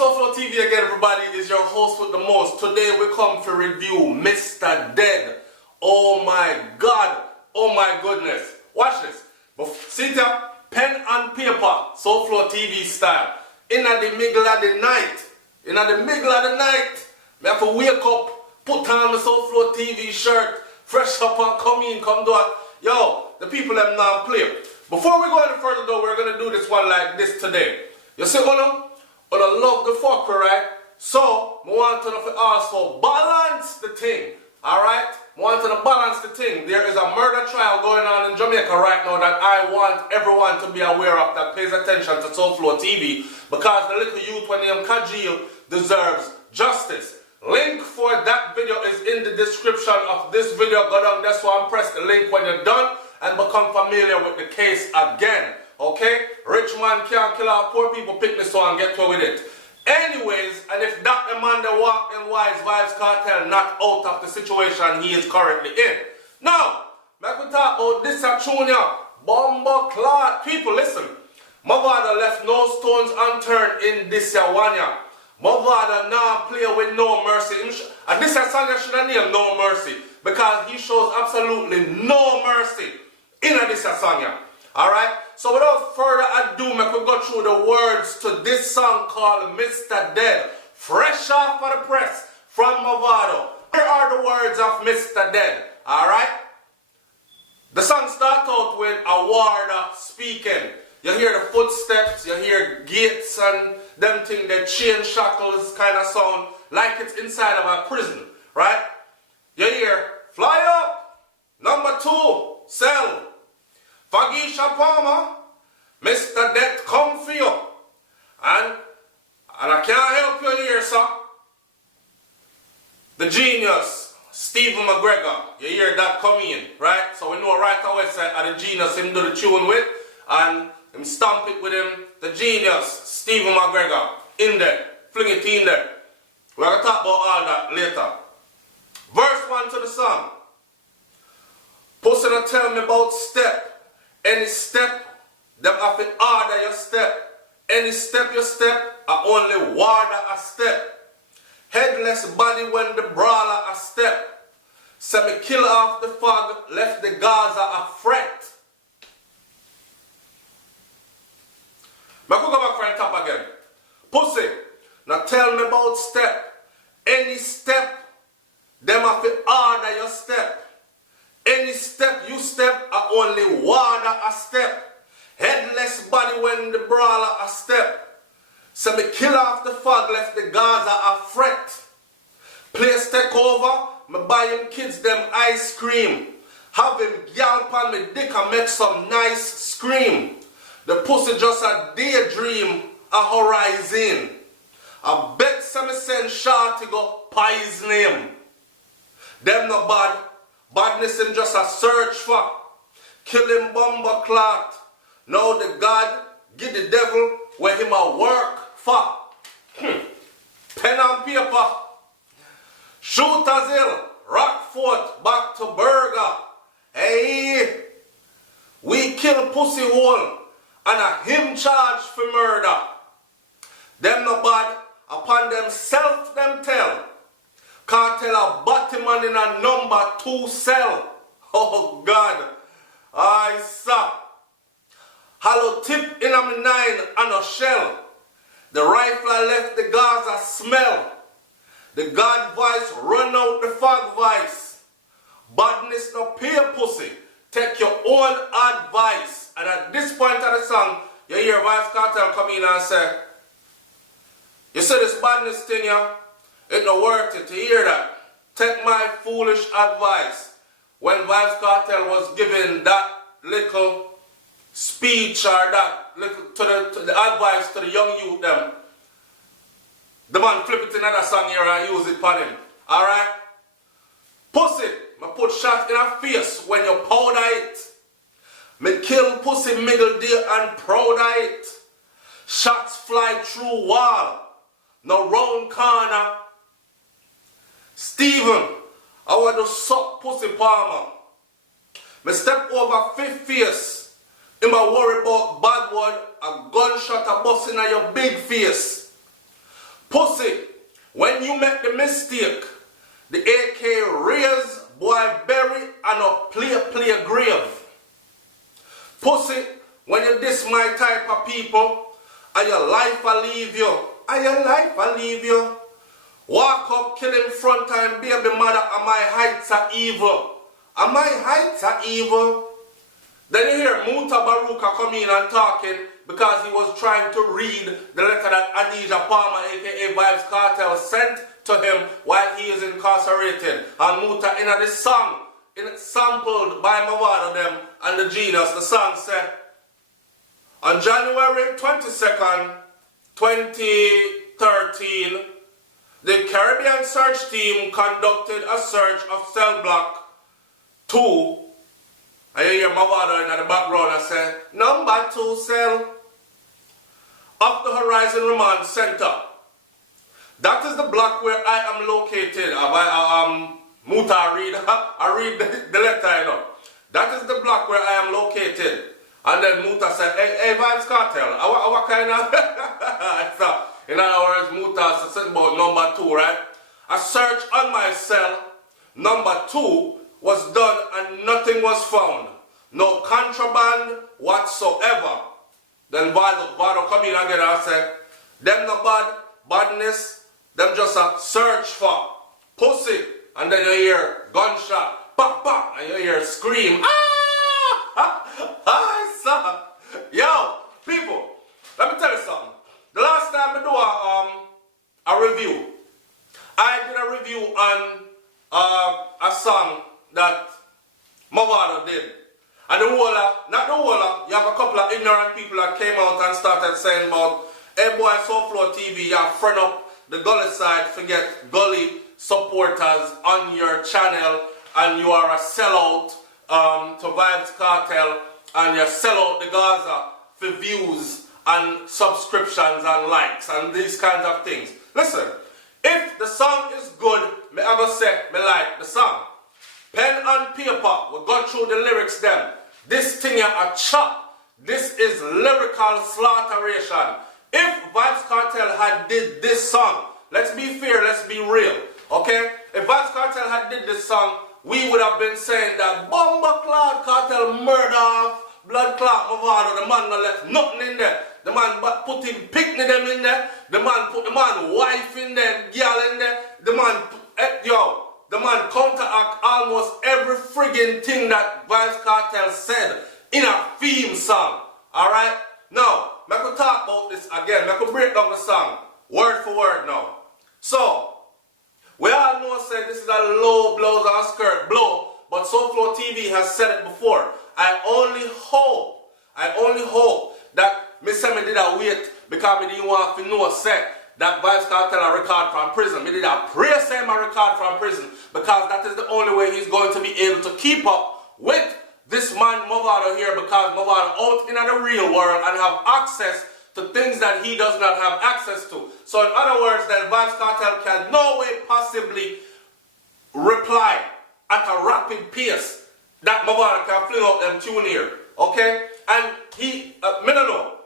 SouFLoTV again, everybody. Is your host with the most. Today we come to review Mr. Dead. Oh my God. Oh my goodness. Watch this. Sit up, pen and paper, SouFLoTV style. In the middle of the night. We have to wake up, put on the SouFLoTV shirt, fresh up and come in, come do it. Yo, the people them now play. Before we go any further though, we're going to do this one like this today. You see, Una love the fuck, right? So, I want to also balance the thing, alright? I want to balance the thing. There is a murder trial going on in Jamaica right now that I want everyone to be aware of that pays attention to SouFLoTV, because the little youth when they Kajil deserves justice. Link for that video is in the description of this video. Go down this one, press the link when you're done and become familiar with the case again. Okay? Rich man can't kill our poor people, pick this one and get to with it. Anyways, and if Dr. Manda walk and Vybz Kartel not out of the situation he is currently in. Now, make we talk about this Junior. Bomba clot. People, listen. Mavado left no stones unturned in this one. Mavado now play with no mercy. And this song should have named No Mercy, because he shows absolutely no mercy in this song. Alright? So without further ado, we go through the words to this song called Mr. Dead. Fresh off of the press from Mavado. Here are the words of Mr. Dead. Alright? The song starts out with a warder speaking. You hear the footsteps, you hear gates and them thing, the chain shackles kind of sound like it's inside of a prison. Right? You hear, fly up, number 2, cell. Fagisha Palmer, Mr. Death come for you. And I can't help you here, sir. The genius, Stephen McGregor. You hear that come in, right? So we know right away say the genius him do the tune with, and him stamp it with him. The genius, Stephen McGregor, in there. Fling it in there. We're going to talk about all that later. Verse 1 to the song. Pussy not tell me about step. Any step, them have to order your step. Any step you step, I only water a step. Headless body when the brawler a step. So me kill off the fog, left the Gaza a fret. I could go back for the top again. Pussy, now tell me about step. Any step, them have to order your step. Any step you step, I only water a step. Headless body when the brawler a step. So me kill off the fog, left the Gaza a fret. Place take over, me buy him kids them ice cream. Have him yelp on me dick and make some nice scream. The pussy just a daydream, a horizon. I bet some send shot to go poison him. Them no bad. Badness him just a search for. Kill him bomber clot. Now the God give the devil where him a work for. Pen and paper. Shoot as ill. Rockfort back to Burger. Hey. We kill pussy hole. And a him charge for murder. Them no bad. Upon themself them tell. Kartel a Batman in a number 2 cell. Oh God. I saw. Hollow tip in a 9 and a shell. The rifle left the Gaza smell. The God voice run out the fog voice. Badness no peer pussy. Take your own advice. And at this point of the song, you hear Vybz Kartel come in and say, you see this badness thing here? It's not worth it to hear that. Take my foolish advice. When Vybz Kartel was giving that little speech or that little to the advice to the young youth them, the man flip it in another song here and use it on him. Alright? Pussy, me put shot in her face when you powder it. Me kill pussy middle day and proud of it. Shots fly through wall. No round corner. Stephen, I want to suck pussy palmer. Me step over 5th face. Him a worry about bad word, a gunshot a bust in your big face. you make the mistake, the AK raise, boy bury, and a play grave. Pussy, when you diss my type of people, and your life will leave you, and your life will leave you. Walk up, kill him front time, baby mother, and my heights are evil. And my heights are evil. Then you hear Muta Baruka come in and talking because he was trying to read the letter that Adidja Palmer, aka Vybz Kartel, sent to him while he is incarcerated. And Muta in the song, sampled by Mavado them and the Genius, the song said, on January 22nd, 2013, the Caribbean search team conducted a search of cell block 2. And you hear Mavado in the background and say, number 2 cell of the Horizon Remand Center. That is the block where I am located. Muta, I read the letter, you know. That is the block where I am located. And then Muta said, hey Vybz Kartel, what kind of... In other words, Muta said about number 2, right? A search on my cell, number 2, was done and nothing was found. No contraband whatsoever. Then Vybz come in again and said, them no badness, them just a search for pussy. And then you hear gunshot, pop, pop, and you hear scream, Yo, people, let me tell you something. The last time I do a review, I did a review on a song that Mavado did. And not the whole, you have a couple of ignorant people that came out and started saying about, hey boy, SouFLoTV, you have friend up the gully side, forget gully supporters on your channel, and you are a sellout to Vybz Kartel, and you sell out the Gaza for views and subscriptions and likes and these kinds of things. Listen, if the song is good, me ever say me like the song. Pen and paper, we go through the lyrics them. This thing here a chop. This is lyrical slaughteration. If Vybz Kartel had did this song, let's be fair, let's be real, okay? If Vybz Kartel had did this song, we would have been saying that Bomba Cloud Kartel murder off blood clot Mavado, the man no left nothing in there. The man put him picnic them in there. The man put the man wife in there, girl in there. The man, the man counteract almost every friggin' thing that Vybz Kartel said in a theme song. Alright? Now, I could talk about this again. I could break down the song word for word now. So, we all know say this is a low blouse and skirt blow, but SouFLoTV has said it before. I only hope that Miss Sammy did a wait because we didn't want to know say that Vybz Kartel a record from prison. We did a pray say him a record from prison because that is the only way he's going to be able to keep up with this man Mavado here, because Mavado out in the real world and have access to things that he does not have access to. So in other words, that Vybz Kartel can no way possibly reply at a rapid pace that Mavado can fling out them tune here, okay? And he, me no know,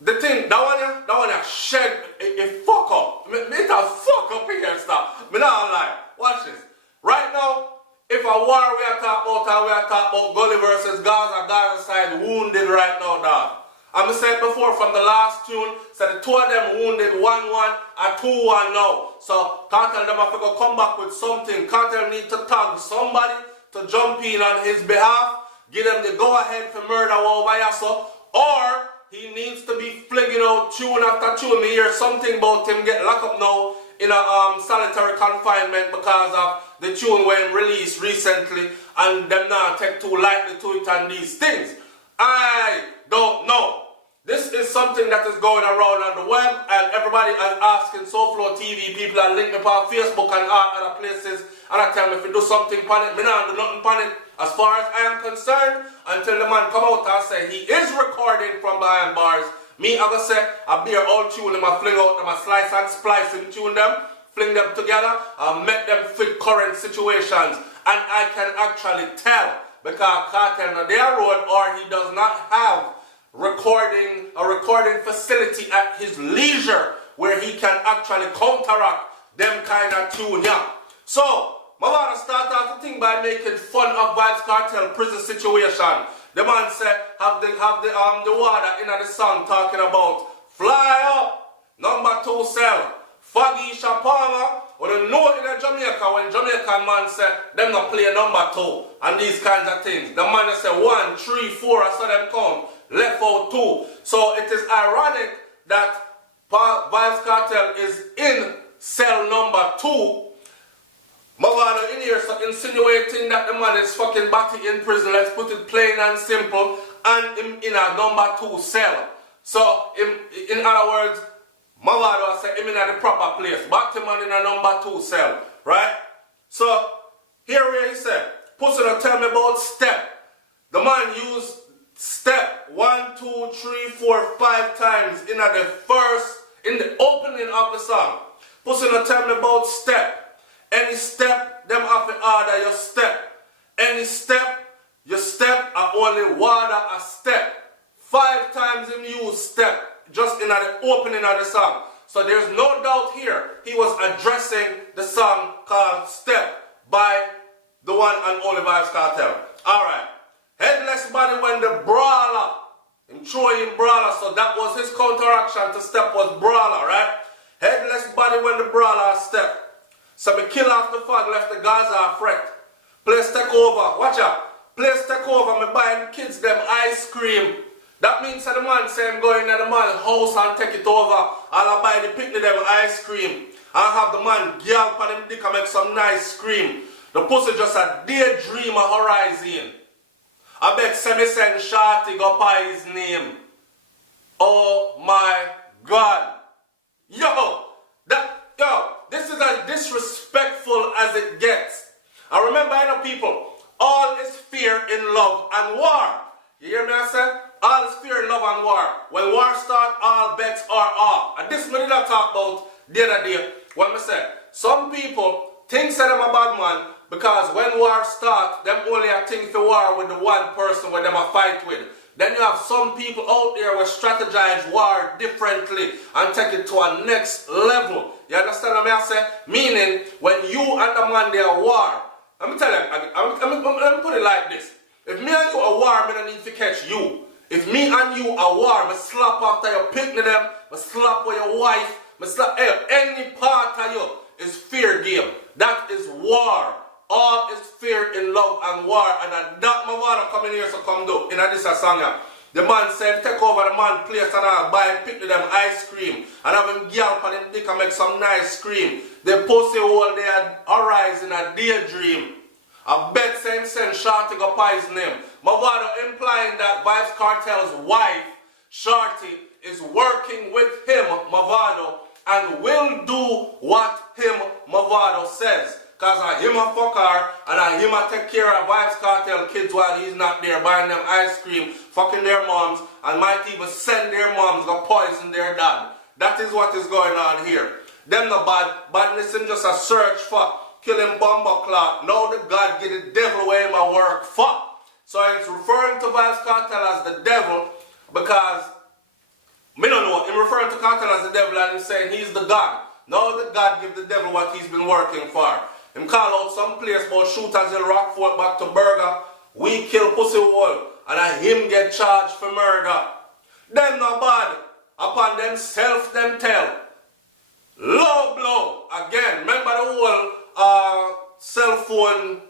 the thing, that one shed, it fuck up. It a fuck up here stuff. Me not lie. Watch this. Right now, if a war we are talking about, and we are talking about Gully versus Gaza side wounded right now, dog. I said before from the last tune, said the two of them wounded 1-1 and 2-1 now. So Kartel them have to go come back with something. Kartel need to tag somebody to jump in on his behalf, give them the go-ahead for murder over here, so, or he needs to be flinging out tune after tune. Me hear something about him get locked up now in a solitary confinement because of the tune when released recently, and them now take too lightly to it and these things. I don't know. This is something that is going around on the web, and everybody is asking SouFLoTV. People are linked up on Facebook and other places, and I tell me if you do something on it, me not do nothing on it. As far as I am concerned, until the man come out and say he is recording from behind bars, me I go say I beer all tune them, I fling out them, I slice and splice and tune them, fling them together, and make them fit current situations. And I can actually tell, because Kartel on their road, or he does not have a recording facility at his leisure where he can actually counteract them kind of tune, yeah. So, Mavado start off the thing by making fun of Vybz Kartel prison situation. The man said, have the water in the song talking about fly up, number 2 cell, Foggy Shapama, or the note in Jamaica when Jamaican man said, them not play number 2, and these kinds of things. The man said 1, 3, 4, I saw them count, left out 2. So it is ironic that Vybz Kartel is in cell number 2. Mavado in here so insinuating that the man is fucking batty in prison, let's put it plain and simple, and in a number 2 cell. So, in other words, Mavado said him in the proper place. Batman in a number 2 cell, right? So, here where he said, Pussy don't tell me about step. The man used step 1, 2, 3, 4, 5 times in the opening of the song. Pussy don't tell me about step. Any step, them have to order your step. Any step, your step are only water a step. 5 times him use step just in the opening of the song. So there's no doubt here he was addressing the song called Step by the one and only Vybz Kartel. Alright. Headless body when the brawler. Him throwing brawler, so that was his counteraction to Step was brawler, right? Headless body when the brawler step. So me kill off the fog, left the Gaza fret. Place take over, watch out. Place take over, me buying kids them ice cream. That means that the man say I'm going to the man house and take it over. I'll buy the picnic them ice cream. I'll have the man gyal on him dick and make some nice cream. The pussy just a daydream a horizon. I bet semi-send shorty go by his name. Oh my God. Yo, this is as disrespectful as it gets. I remember, people, all is fear in love and war. You hear me I say? All is fear in love and war. When war starts, all bets are off. And this me did I talk about the other day when I said, some people think that I'm a bad man because when war starts, them only a think for war with the one person where them a fight with. Then you have some people out there who strategize war differently and take it to a next level. You understand what I say? Meaning, when you and the man they are war, let me tell you, let me put it like this. If me and you are war, I don't need to catch you. If me and you are war, I slap after you picnic them, I slap with your wife, I slap any part of you is fear game. That is war. All is fear in love and war, and that Mavado coming here so come do in this song. The man said take over the man place and I'll buy and pick them ice cream and have him gyal on him dick and make some nice cream. The pussy hole there horizon a daydream. I bet same send Shorty go poison him. Mavado implying that Vybz Kartel's wife, Shorty, is working with him, Mavado, and will do what him, Mavado, says. Because I him a fuck her and I him a take care of Vybz Kartel kids while he's not there buying them ice cream, fucking their moms, and might even send their moms to poison their dad. That is what is going on here. Them no bad, badness him just a search for killing bomber clock. Now the God get the devil away my work fuck. So it's referring to Vybz Kartel as the devil because me don't know. Him referring to Kartel as the devil and he's saying he's the God. Now the God give the devil what he's been working for. Him call out some place about shooters in Rockfort back to Burger. We kill pussy hole and him get charged for murder. Them not bad. Upon themself them tell. Low blow. Again, remember the whole cell phone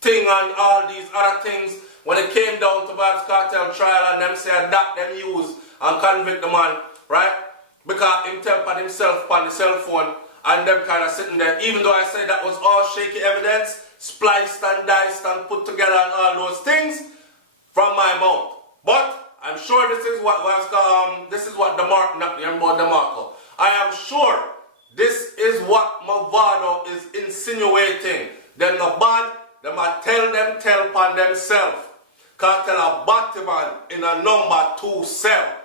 thing and all these other things when it came down to Vybz Kartel trial and them say that them use and convict the man, right? Because him tell on himself on the cell phone and them kind of sitting there, even though I said that was all shaky evidence, spliced and diced and put together and all those things from my mouth. But I'm sure this is what DeMarco, not DeMarco. I am sure this is what Mavado is insinuating. Them no bad, them a tell upon themselves. Kartel a Batman in a number 2 cell.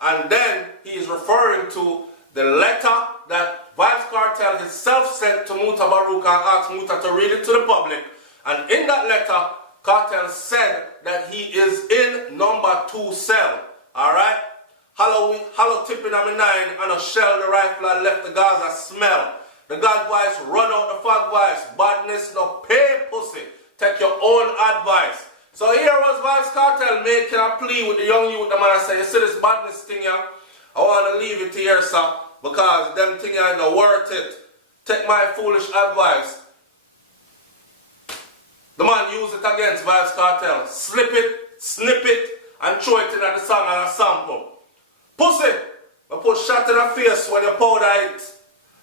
And then he is referring to the letter that Vybz Kartel himself sent to Muta Baruch and asked Muta to read it to the public. And in that letter, Kartel said that he is in number 2 cell. Alright? Hollow tipping on me 9 and a shell the rifle and left the Gaza smell. The God voice run out the fag voice. Badness no pay pussy. Take your own advice. So here was Vybz Kartel making a plea with the young youth. The man say, you see this badness thing here? I want to leave it here, sir, because them thing are not worth it. Take my foolish advice. The man used it against Vybz Kartel. Slip it, snip it, and throw it in at the song as a sample. Pussy, I put shot in the face when you powder it.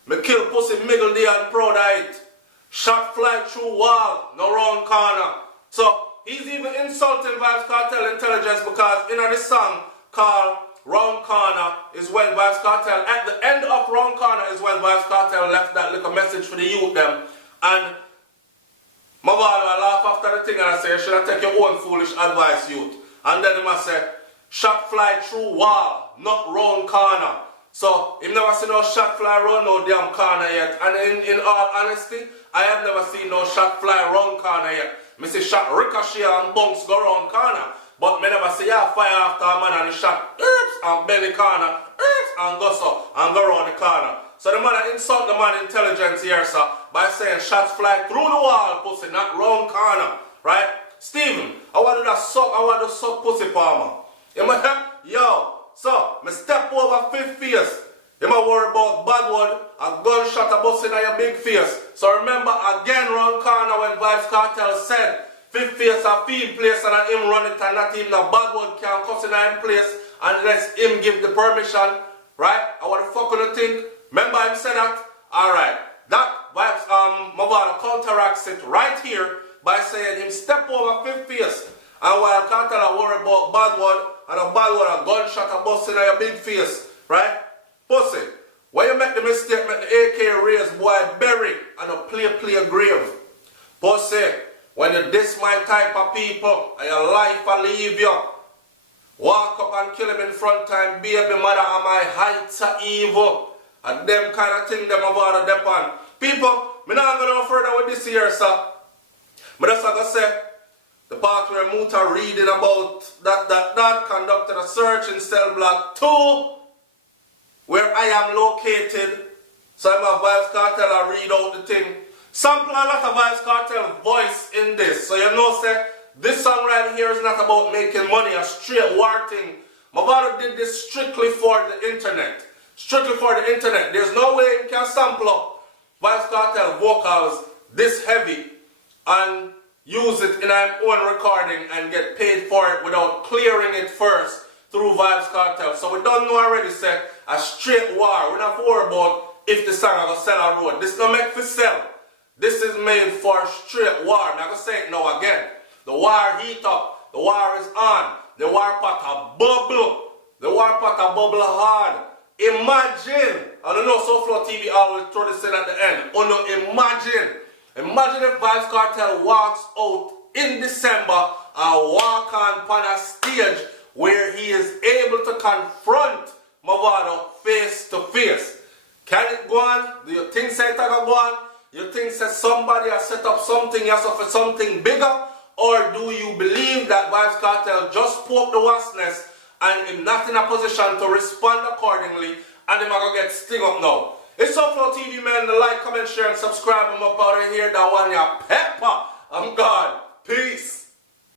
Me kill pussy middle day and proud of it. Shot fly through wall, no round corner. So he's even insulting Vybz Kartel intelligence because in this song called Round Corner is when Vybz Kartel, at the end of Round Corner is when Vybz Kartel left that little message for the youth them. And Mavado I laugh after the thing and I say, you should have take your own foolish advice, youth. And then he must say, shot fly through wall, not round corner. So, he never seen no shot fly round no damn corner yet. And in all honesty, I have never seen no shot fly round corner yet. Me see shot ricochet and bounce go round corner. But me never see ya fire after a man and the shot and bend the corner, and go so, and go round the corner. So the man insult the man intelligence here, sir, by saying shots fly through the wall, pussy, not round corner. Right? Steven, I want to suck pussy palmer. Yo, so, me step over fifth face. You might worry about bad word, a gunshot a bust in your big face. So remember again round corner when Vybz Kartel said, fifth face a field place and him run it and not even a bad word can cuss in him place unless him give the permission. Right? I want to fuck on the thing. Remember him said that? Alright. That Vybz Mavado counteracts it right here by saying him step over fifth face. And while Kartel worry about bad word and a bad word a gunshot a bust in your big face. Right? Pussy, when you make the mistake, make the AK raise, boy, bury and a play grave. Pussy, when you diss my type of people and your life will leave you, walk up and kill him in front time, baby mother, and my heights are evil. And them kind of thing them about the depend. People, me not going no further with this here, sir. Me just going to say, the part where Muta reading about that conducted a search in cell block 2, where I am located. So I'm a Vybz Kartel, I read out the thing. Sample a lot of Vybz Kartel voice in this. So you know, say, this song right here is not about making money, a straight war thing. Mavado did this strictly for the internet. Strictly for the internet. There's no way you can sample up Vybz Kartel vocals this heavy and use it in our own recording and get paid for it without clearing it first through Vybz Kartel. So we don't know already, say, a straight war. We're not worried about if the song is going to sell a road. This not make for sell. This is made for straight war. I'm going to say it now again. The war heat up. The war is on. The war pot a bubble. The war pot a bubble hard. Imagine. I don't know, SouFLoTV always throw this in at the end. Oh no, imagine. Imagine if Vybz Kartel walks out in December and walk on a stage where he is able to confront Mavado face to face. Can it go on? Do you think it can go on? You think that somebody has set up something else for something bigger? Or do you believe that Vybz Kartel just poked the wasp nest and is not in a position to respond accordingly and they're going to get sting up now? It's SouFLoTV, man. Like, comment, share, and subscribe. I'm up out of here. That one, ya pepper. I'm God. Peace.